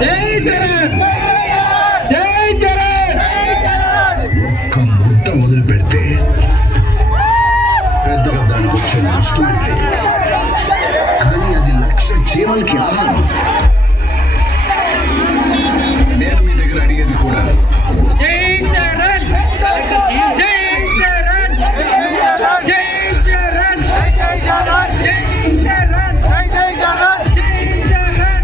జై జగన్, జై జగన్. ఒక్క ముద్ద మొదలు పెడితే పెద్దగా దానికి వచ్చే నష్టం లేదు, కానీ అది లక్ష జీవాలకి ఆహారం. నేను మీ దగ్గర అడిగేది కూడా జై జగన్, జై జగన్, జై జగన్, జై జగన్, జై జగన్, జై జగన్, జై జగన్.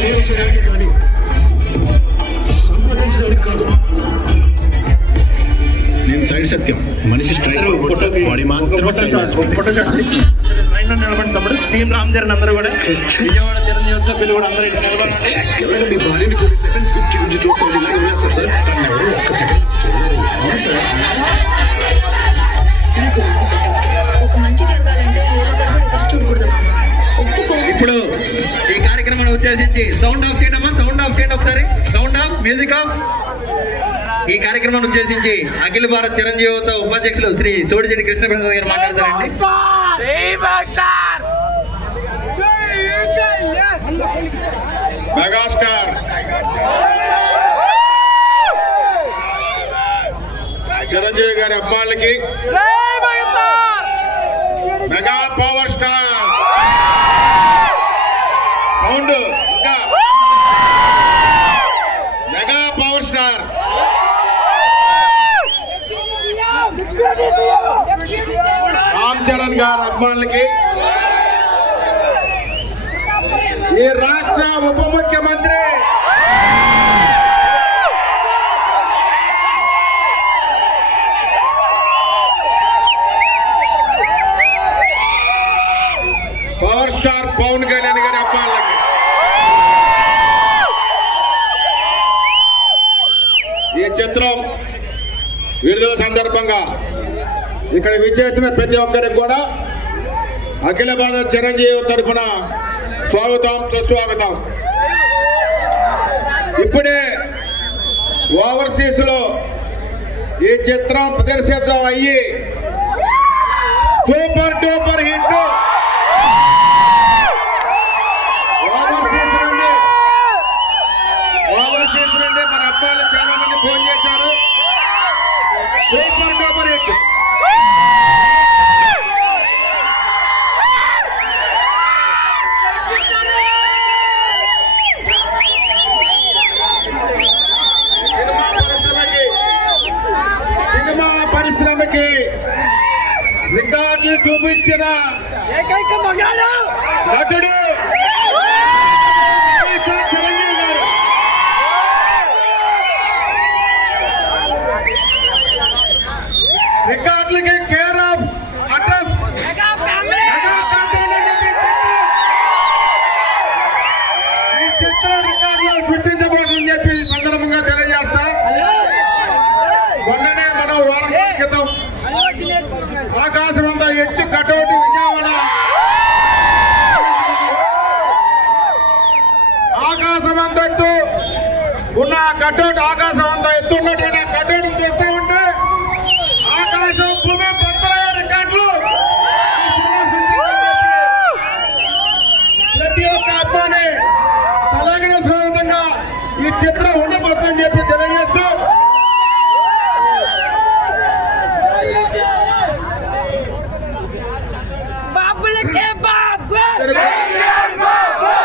సేవ చేయడానికి కానీ సంపాదించడానికి కాదు. నేను సైడ్ సత్యం, మనిషి స్ట్రైట్ వాడి మాత్రం నిలబడినప్పుడు టీం రామ్ చరణ్ అందరూ కూడా విజయవాడ చిరంజీవి సభ్యులు కూడా అందరూ నిలబడాలి. మీ భార్యని కొన్ని సెకండ్స్ గురించి చూస్తాం, ఇలాగే వేస్తారు సార్. తను ఎవరు ఒక్క సెకండ్ ఇప్పుడు ఈ కార్యక్రమాన్ని ఉద్దేశించి సౌండ్ ఆఫ్ చేయడం, సౌండ్ ఆఫ్ చేయండి ఒకసారి, సౌండ్ ఆఫ్, మ్యూజిక్ ఆఫ్. ఈ కార్యక్రమాన్ని ఉద్దేశించి అఖిల భారత చిరంజీవి యువత ఉపాధ్యక్షులు శ్రీ సోడిచెట్టి కృష్ణప్రసాద్ గారు మాట్లాడతారండి. మెగాస్టార్ చిరంజీవి గారి అబ్బాయిలకి mega power star sound, mega power star Ram Charan గారి అభిమానులకి, ఈ రాష్ట్ర ఉప ముఖ్యమంత్రి పవర్ స్టార్ పవన్ కళ్యాణ్ గారి అభిమానులకి, ఈ చిత్రం విడుదల సందర్భంగా ఇక్కడ విచ్చేసిన ప్రతి ఒక్కరికి కూడా అఖిల భారత చిరంజీవి తరఫున స్వాగతం, సుస్వాగతం. ఇప్పుడే ఓవర్సీస్ లో ఈ చిత్రం ప్రదర్శితం అయ్యి సూపర్ డూపర్ హిట్. ఓవర్సీస్ నుండి మన అబ్బాయిలు చాలా మంది ఫోన్ చేశారు. Super duper hit. సినిమా పరిశ్రమకి రికార్డు చూపించిన ఏకైక మగాడు నటుడు చిరంజీవి గారు. రికార్డులకి కేర్ ఆఫ్ అడ్రస్ ఈ చిత్రం రికార్డులో సృష్టించబోతుందని చెప్పి సందర్భంగా తెలియజేస్తా. మొన్ననే మనం వారం క్రితం ఆకాశం అంతా ఎచ్చు కటౌట్ విజయవాడ ఆకాశం అంత ఎత్తు ఉన్న కటౌట్, ఆకాశం అంతా ఎత్తున్నటువంటి కటౌట్ చూస్తూ ఉంటే ఆకాశం భూమి బద్దలయ్యే రికార్డులు ప్రతి ఒక్క అబ్బాయిని తెలంగాణ స్వతంత్రంగా ఈ చిత్రం ఉండబోతుందని చెప్పి తెలియజేస్తూ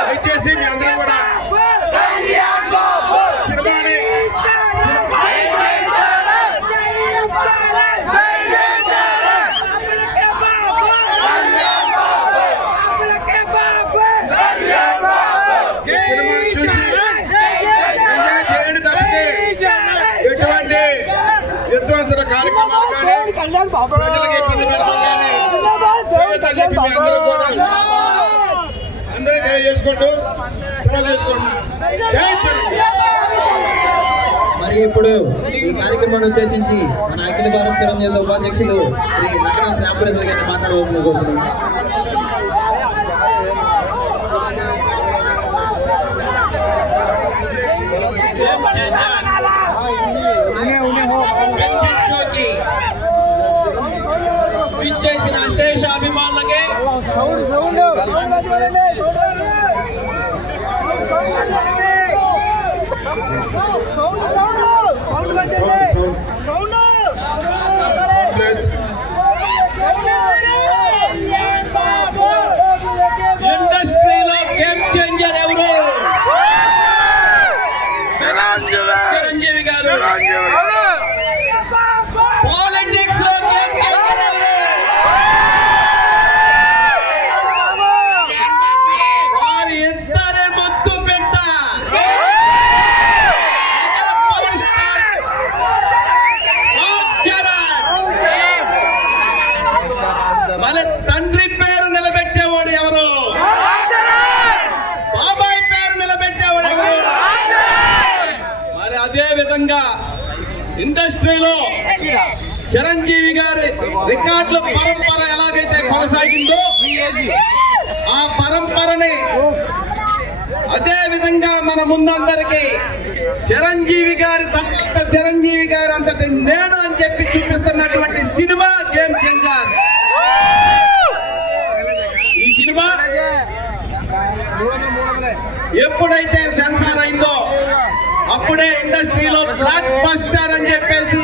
దయచేసి మీ అందరూ కూడా సినిమాని చూసి ఎంజాయ్ చేయండి తప్పితే ఎటువంటి విధ్వంసన కార్యక్రమాలు కానీ ప్రజలకు ఇబ్బంది పెడతాం కానీ మీ అందరూ కూడా అందరూ తెలియజేసుకుంటూ మరి ఇప్పుడు ఈ కార్యక్రమాన్ని ఉద్దేశించి మన అఖిల భారత చిరంజీవి ఉపాధ్యక్షులు శ్రీ నగరం శ్యామప్రసాద్ గారిని మాట్లాడవలసింది కోరుతున్నాం. విచ్చేసిన అశేష అభిమానులకి ఇండస్ట్రీలో గేమ్ చేంజర్ ఎవరు? చిరంజీవి గారు. పాలిటిక్స్ లో గేమ్ చేంజర్ ఎవరు? వారి ఇద్దరే ముద్దు పెట్ట మన తండ్రి పేరు నిలబెట్టేవాడు ఎవరు? బాబాయ్ పేరు నిలబెట్టేవాడు ఎవరు? మరి అదే విధంగా ఇండస్ట్రీలో చిరంజీవి గారి రికార్డుల పరంపర ఎలాగైతే కొనసాగిందో ఆ పరంపరని అదే విధంగా మన ముందందరికీ చిరంజీవి గారి తర్వాత చిరంజీవి గారు అంతటి నేను అని చెప్పి చూపిస్తున్నటువంటి సినిమా గేమ్ చేంజర్. ఈ సినిమా ఎప్పుడైతే సెన్సార్ అయిందో అప్పుడే ఇండస్ట్రీలో బ్లాక్ బస్టర్ అని చెప్పేసి